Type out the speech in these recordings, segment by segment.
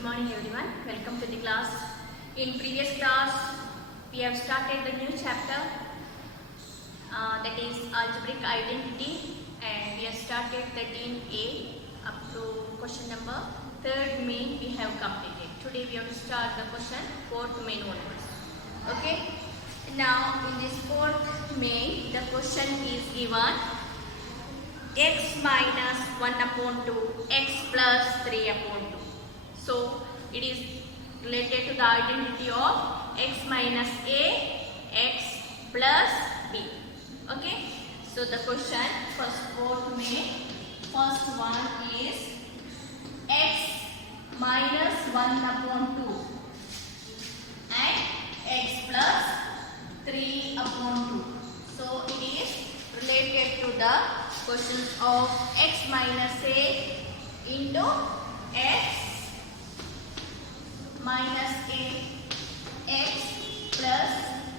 Good morning everyone. Welcome to the class. In previous class, we have started the new chapter that is algebraic identity, and we have started 13a up to question number 3rd main we have completed. Today we have to start the question 4th main onwards. Okay. Now in this 4th main, the question is given x minus 1 upon 2, x plus 3 upon 2. So it is related to the identity of x minus a, x plus b. Okay. So the question first one is x minus 1 upon 2 and x plus 3 upon 2. So it is related to the questions of x minus a into x minus a, x plus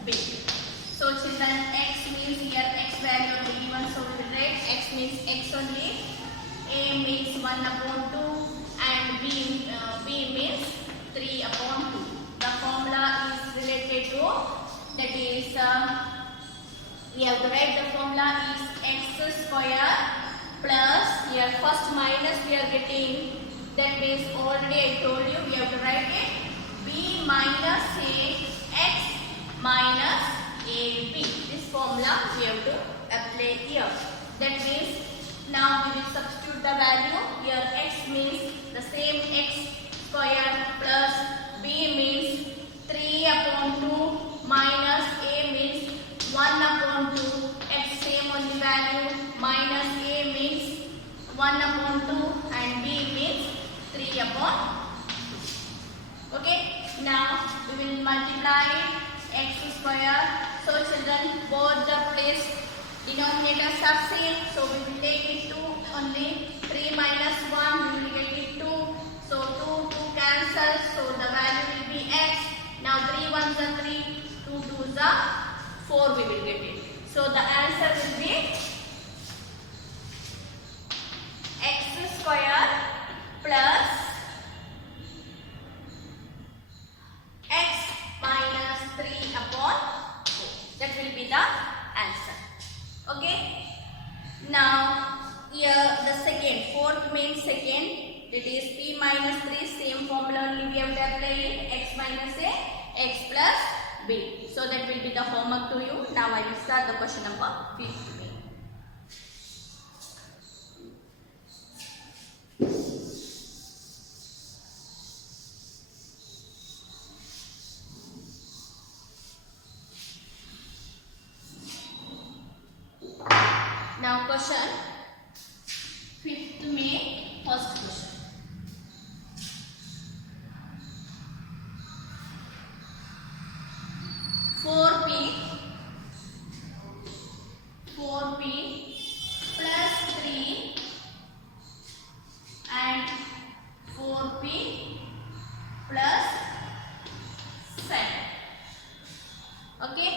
b. So children, x means here x value will be given, so we will write x means x only, a means 1 upon 2 and b means 3 upon 2. The formula is related to, that is we have to write the formula is x square plus, here first minus we are getting, that means already I told you we have to write it b minus a, x minus ab. This formula we have to apply here. That means now we will substitute the value. Here x means the same x square plus b means 3 upon 2 minus a means 1 upon 2, x same on the value, minus a means 1 upon 2 and b means 3 upon 2. Okay. Now we will multiply x square. So children, both the place denominators are same. So we will take it 2 only. 3 minus 1 we will get it 2. So 2 cancel. So the value will be x. Now 3 ones are 3, 2 twos are 4 we will get it. So the answer will be x square plus x minus 3 upon 4. That will be the answer. Okay. Now here the second, 4th main second, that is p minus 3, same formula only we have to apply it, x minus a, x plus b. So that will be the homework to you. Now I will start the question number 5th main. Now question 5th main, first question. Four p plus 3 and 4p plus 7. Okay.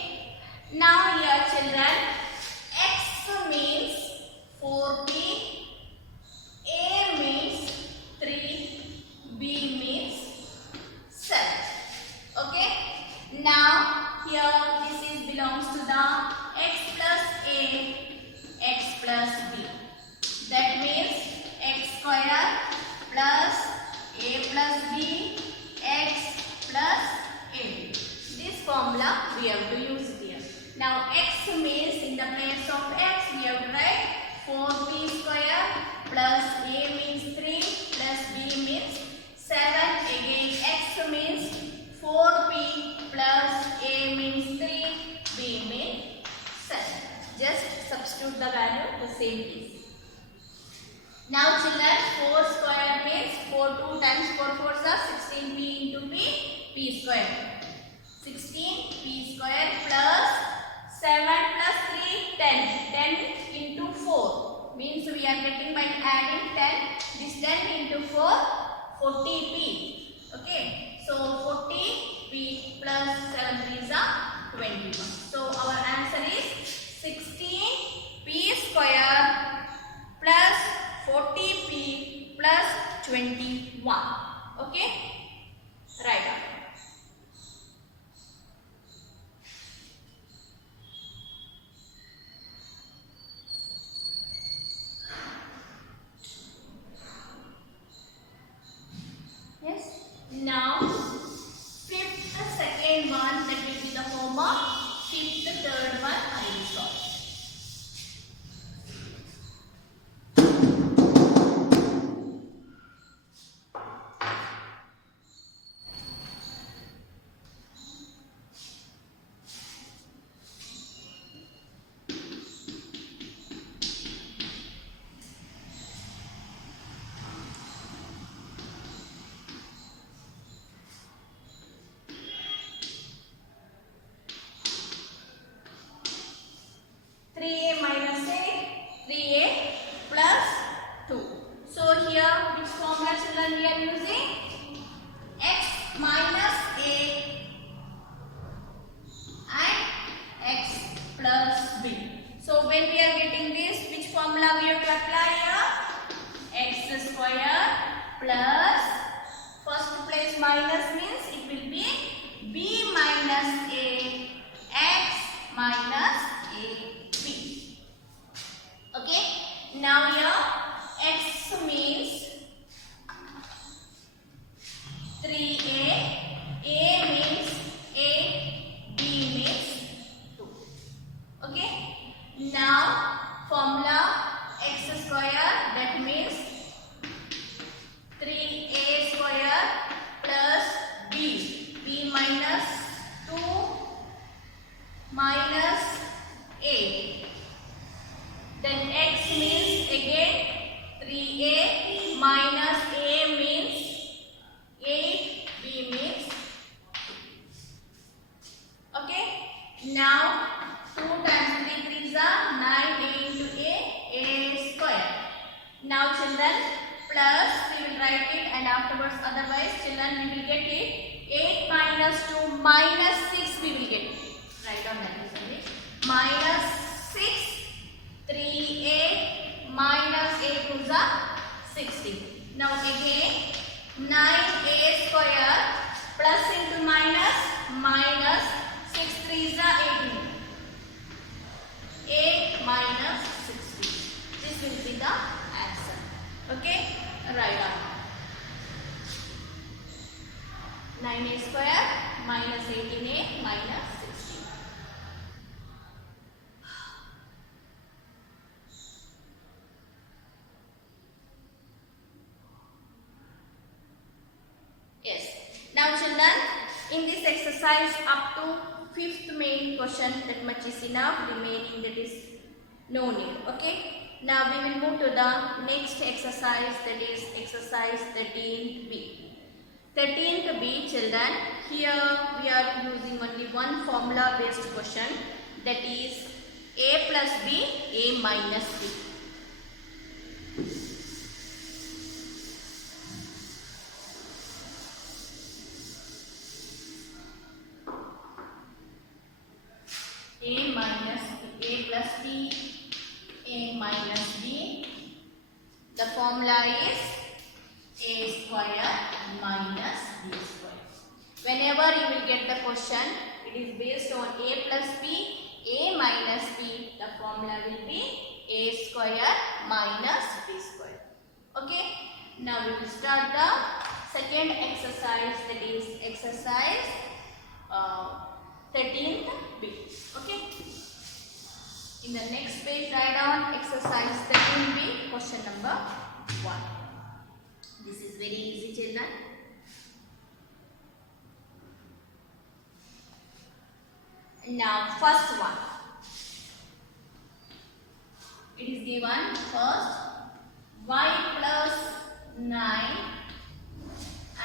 Now here children, x means 4p, a means 3, b means 7. Okay. Now here this is belongs to the x plus a, x plus b. That means x square plus a plus b, x plus a. This formula we have to use here. Now x means, in the place of x we have to write 4p square plus a means 3 plus b means 7. Again x means 4p plus a means 3, b means 7. Just substitute the value the same is. Now children, 4 square means 4 2 times 4 4s are 16p into p square. 16p square plus 7 plus 3, 10. 10 into 4 means we are getting by adding 10. This 10 into 4, 40p. Okay. So 40p plus 7 3s are 21. So our answer is 16p square plus 40p plus 21. Okay, write down. Yes. Now, fifth, second one, that will be the form of fifth, third one I will solve. Minus means it will be b minus a x minus a b. Okay. Now here x means 3a, a means 8, b means 2. Okay. Now formula x square, that means 3a square plus b minus 2 minus 8. Then x means again 3a minus a means 8, b means. Okay. Now 2 times 3 3s are 9, into a square. Now children, plus we will write it and afterwards otherwise children we will get it 8 minus 2 minus 6 we will get it. Write down that is minus 6 3a minus 8 2s are 16. Now again 9a square plus into minus minus 6 3s are 18. 8 minus 16. This will be the answer. Okay, write down 9a square minus 18a minus 16. Yes. Now children, in this exercise up to 5th main question, that much is enough. Remaining, that is no need. Okay. Now we will move to the next exercise, that is exercise 13b. 13b children, here we are using only one formula based question, that is a plus b, a minus b. A minus b, a plus b, a minus b. The formula is a square minus b square. Whenever you will get the question, it is based on a plus b, a minus b. The formula will be a square minus b square. Okay. Now we will start the second exercise, that is exercise 13th b. Okay. In the next page, write down exercise 13b, question number 1. This is very easy, children. Now, first one. It is given first y plus 9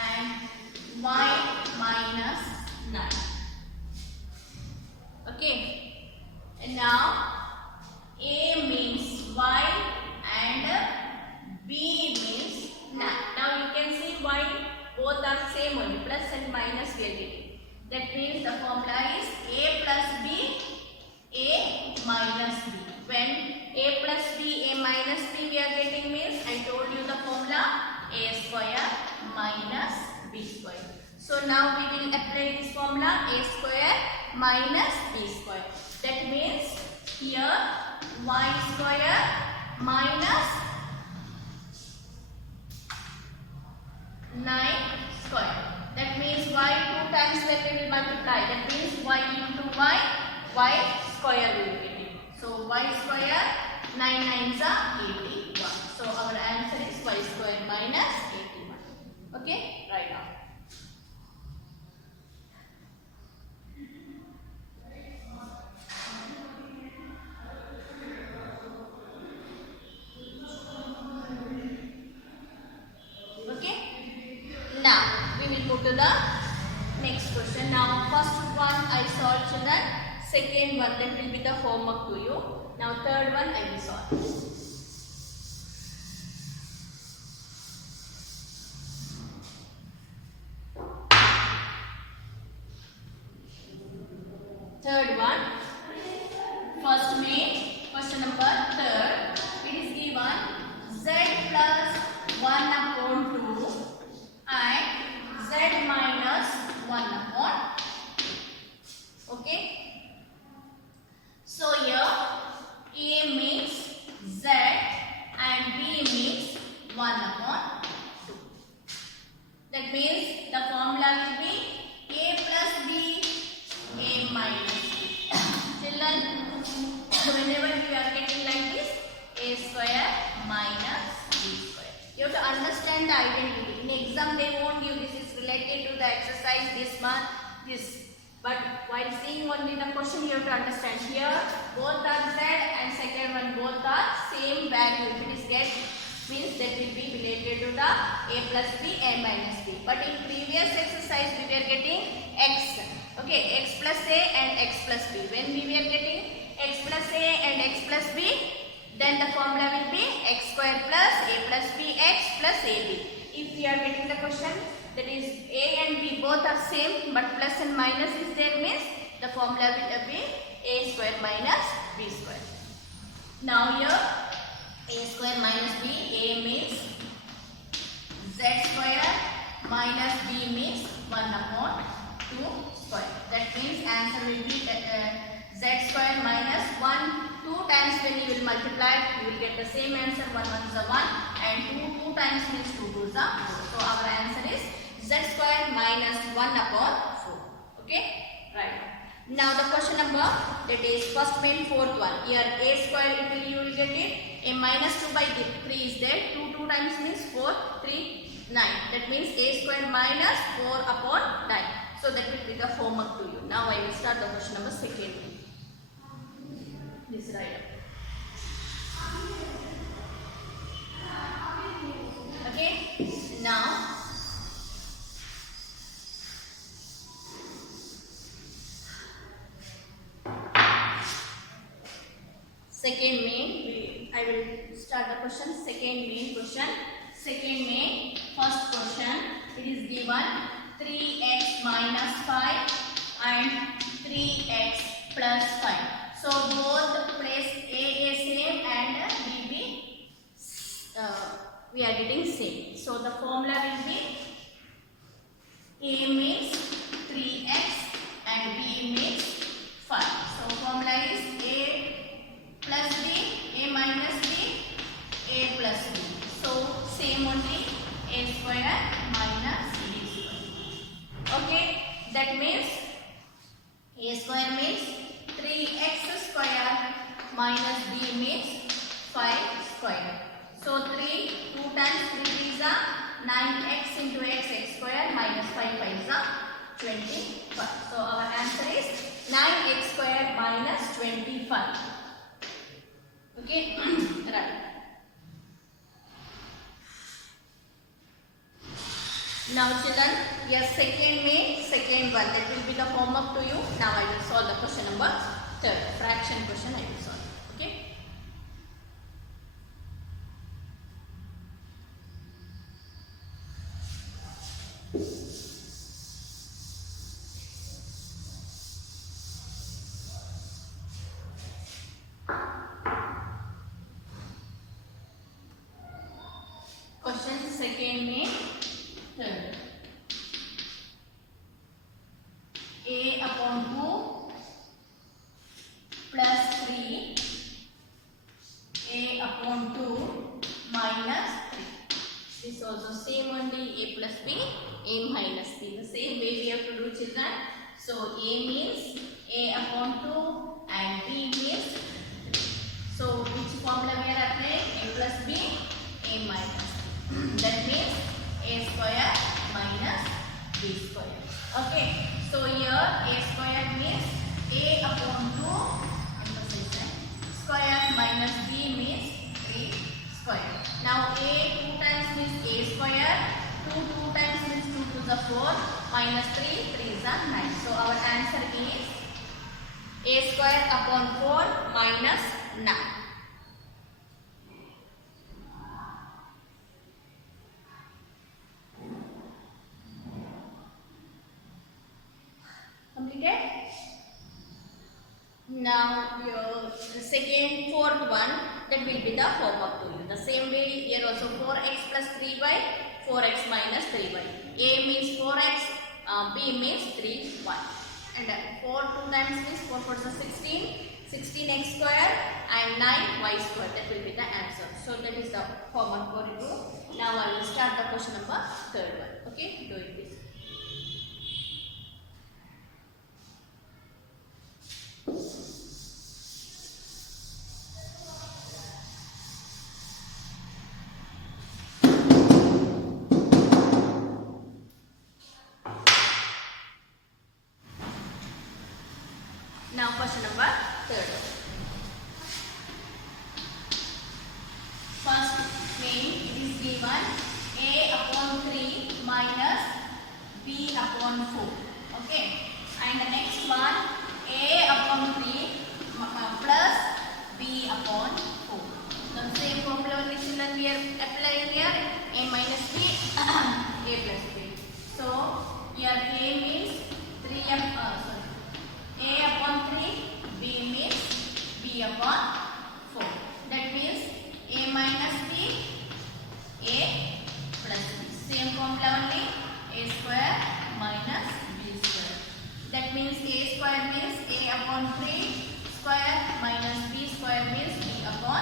and y minus 9. Okay. And now a means y and b means 9. Now you can see why both are same only, plus and minus we are getting. That means the formula is a plus b, a minus b. When a plus b, a minus b we are getting means, I told you the formula a square minus b square. So now we will apply this formula a square minus b square. That means here y square minus 9 square. That means y 2 times when we will multiply. That means y into y square we will get it. So y square 9 nines are 81. So our answer is y square minus 81. Okay, right now. Now we will move to the next question. Now first one I solved children. Second one that will be the homework to you. Now third one I will solve. Third one. First main question number third. It is given z plus 1 upon 2 and z minus 1 upon. Okay. So here a means z and b means 1 upon 2. That means the formula will be a plus b, a minus b. Children, whenever we are getting like this, a square minus b square. You have to understand the identity. In exam they won't give this is related to the exercise, this one, this. But while seeing only the question, you have to understand here both are z and second one both are same value. If it is get means that will be related to the a plus b, a minus b. But in previous exercise we were getting x. Okay, x plus a and x plus b. When we were getting x plus a and x plus b, then the formula will be x square plus a plus b x plus ab. If we are getting the question that is a and b both are same but plus and minus is there means the formula will be a square minus b square. Now here a square minus b, a means z square minus b means 1 upon 2 square. That means answer will be z square minus 1. 2 times when you will multiply, you will get the same answer. 1 is a 1 and 2 times means 2 2 is a 4. So our answer is z square minus 1 upon 4. Okay, right. Now the question number that is first main fourth one. Here a square it will you will get it. A minus 2 by 3 is there. 2 times means 4, 3, 9. That means a square minus 4 upon 9. So that will be the homework to you. Now I will start the question number second. This right up. Okay. Now second main, I will start the question. Second main question. Second main, first question. It is given 3x minus 5 and 3x plus 5. So both place A same and B we are getting same. So the formula will be A means 3x and B means 5. So formula is A plus B, A minus B, A plus B. So same only A square minus B square. Okay, that means A square means 3x square minus B means 5 square. So 3, 2 times 3 is a 9x into x square minus 5 is a 25. So our answer is 9x square minus 25. Okay, right. Now children, your second one that will be the homework to you. Now I will solve the question number third, fraction question I will solve. Okay. Question second b, a minus b. The same way we have to do, children. So a means a upon 2 and b means 3. So which formula we are applying? A plus b, a minus b. That means a square minus b square. Okay. So here a square means a upon 2 square minus b means 3 square. Now a 2 times means a square. 2 times means 2 to the 4 minus 3 is a 9. So our answer is a square upon 4 minus 9. Completed? Now the second, fourth one, that will be the homework to you. The same way here also 4x plus 3y, 4x minus 3y. A means 4x, B means 3y. And 4 2 times means 4 4 is 16, 16x square and 9y square. That will be the answer. So that is the homework for you. Now I will start the question number third one. Okay, do it please. Now question number third. First name it is given a upon 3 minus b upon 4. Okay. And the next one a upon 3 plus b upon 4. The same formula only children we are applying here. A minus b, a plus b. So here a means 3 a upon 3, b means b upon 4. That means a minus b, a plus b. Same formula only, a square minus b square. That means a square means a upon 3 square minus b square means b upon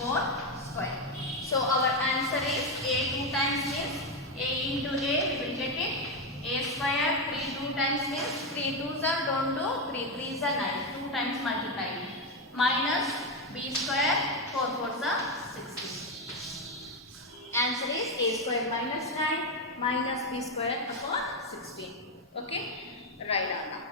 4 square. So our answer is a 2 times means a into a, we will get it. A square 3 2 times means 3 2s are don't do 3 3s are 9. 2 times multiply. Minus b square 4 4s are 16. Answer is a square minus 9 minus b square upon 16. Okay, write down now.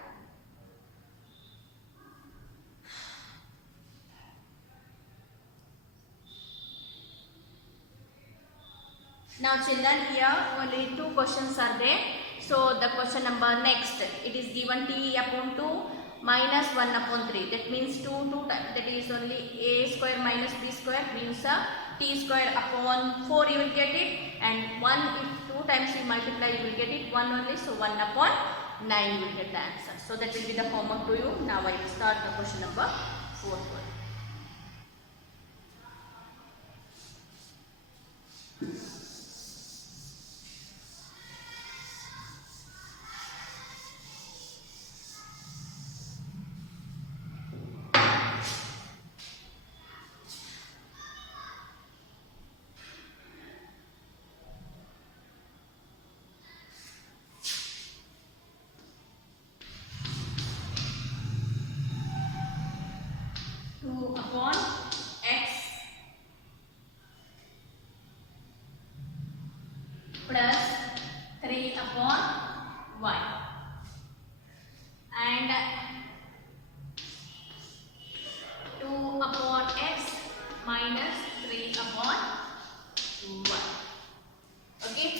Now children, here only 2 questions are there. So the question number next, it is given t upon 2 minus 1 upon 3. That means 2 times, that is only a square minus b square means t square upon 4 you will get it, and 1 if 2 times you multiply you will get it 1 only, so 1 upon 9 you will get the answer. So that will be the homework to you. Now I will start the question number 4. Upon x plus 3 upon y and 2 upon x minus 3 upon y. Okay.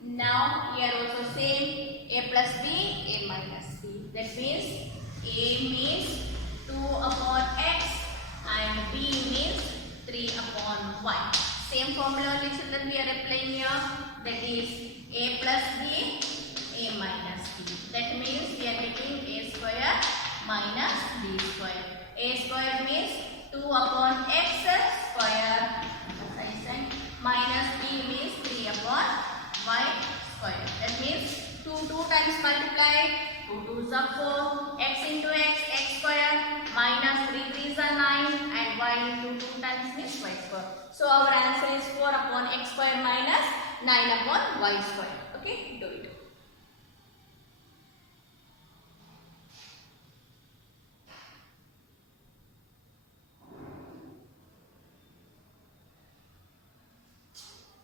Now here also same, a plus b, a minus b. That means a means 2 upon x and b means 3 upon y. Same formula only children we are applying here. That is a plus b, a minus b. That means we are getting a square minus b square. A square means 2 upon x square minus b means 3 upon y square. That means 2 times multiplied, 2 2s are 4, x into x square minus 3 3s are 9 and y into 2 times means y square. So our answer is 4 upon x square minus 9 upon y square. Okay, do it.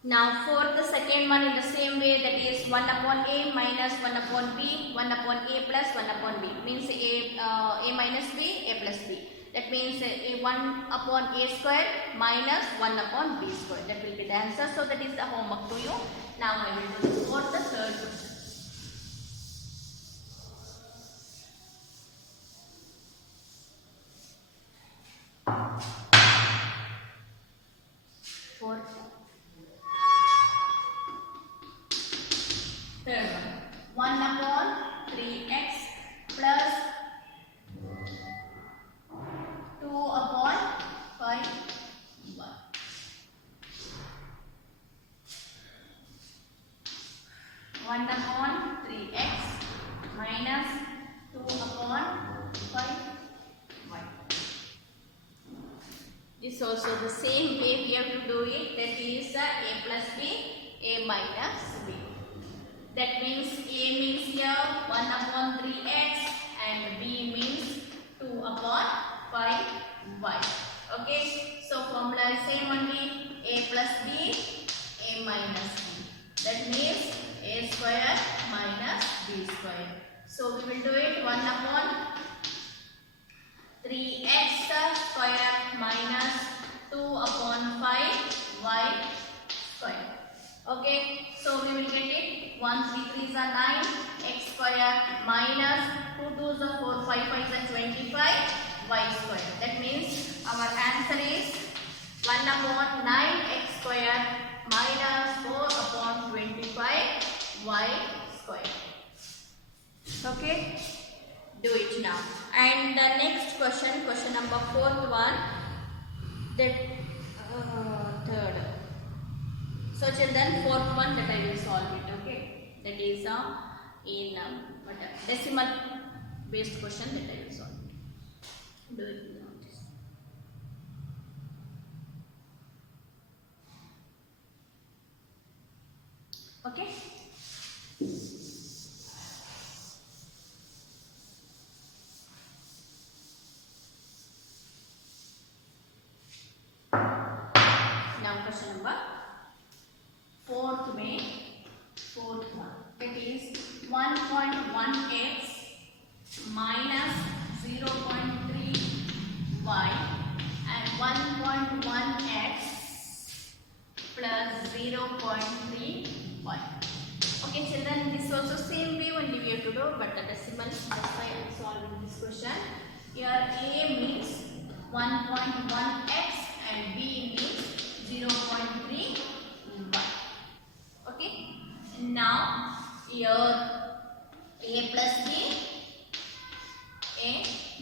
Now for the second one in the same way, that is 1 upon a minus 1 upon b, 1 upon a plus 1 upon b, means a minus b, a plus b. That means a 1 upon a square minus 1 upon b square. That will be the answer. So that is the homework to you. Now I will do for the third question. For third one, 1 upon 3x plus 2 upon 5y. 1 upon 3x minus 2 upon 5y. This also the same way we have to do it. That is a plus b, a minus b. That means a means here 1 upon 3x and b means 2 upon 5y. Okay, so formula is same only, a plus b, a minus b. That means a square minus b square. So we will do it 1 upon 3x square minus 2 upon 5y square. Okay, so we will get it 1 3 3s are 9, x square minus 2 2s are 4, 5 5s are 25, y square. That means our answer is 1 upon 9x square minus 4 upon 25 y square. Okay, do it now. And the next question, question number 4th one, that third. So children, 4th one that I will solve it. Okay, that is in decimal based question that I will solve it. Do it now. Okay. Now question number 4th way, 4th one. That is 1.1x minus 0.3y and 1.1x plus 0.3y. Okay children, this also same way only we have to do, but the decimal, that's why I am solving this question. Here a means 1.1x and b means 0.3y. Okay, now here a plus b, a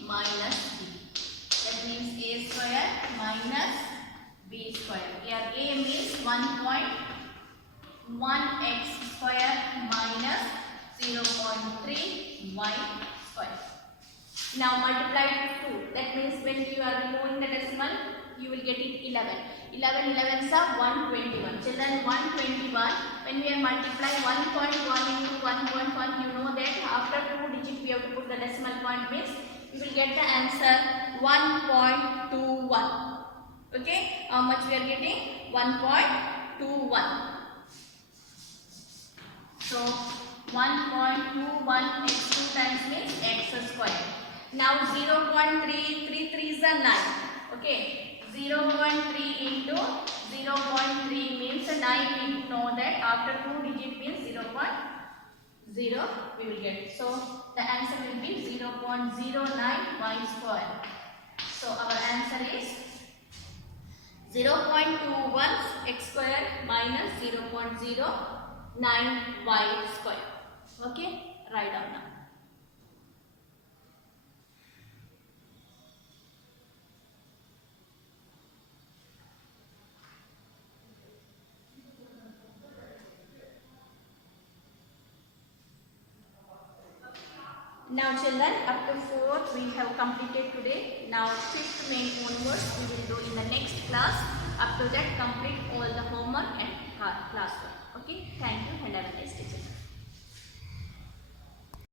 minus b. That means a square minus b square. Here a means 1.1x square minus 0.3y square. Now multiply it with 2. That means when you are removing the decimal, you will get it 11. 11 11s are 121. Children, 121. When we are multiplying 1.1 into 1.1, you know that after 2 digits we have to put the decimal point, means we will get the answer 1.21. Okay, how much we are getting? 1.21. So 1.21 x 2 times means x square. Now 0.3 is a 9. Okay, 0.3 into 0.3 means 9. We know that after 2 digit means 0.0 we will get. So the answer will be 0.09y square. So our answer is 0.21 x square minus 0.09y square. Okay, write down now. Now children, up to 4th we have completed today. Now 5th main onwards we will do in the next class. Up to that, complete all the homework and classwork. Okay, thank you and have a nice day.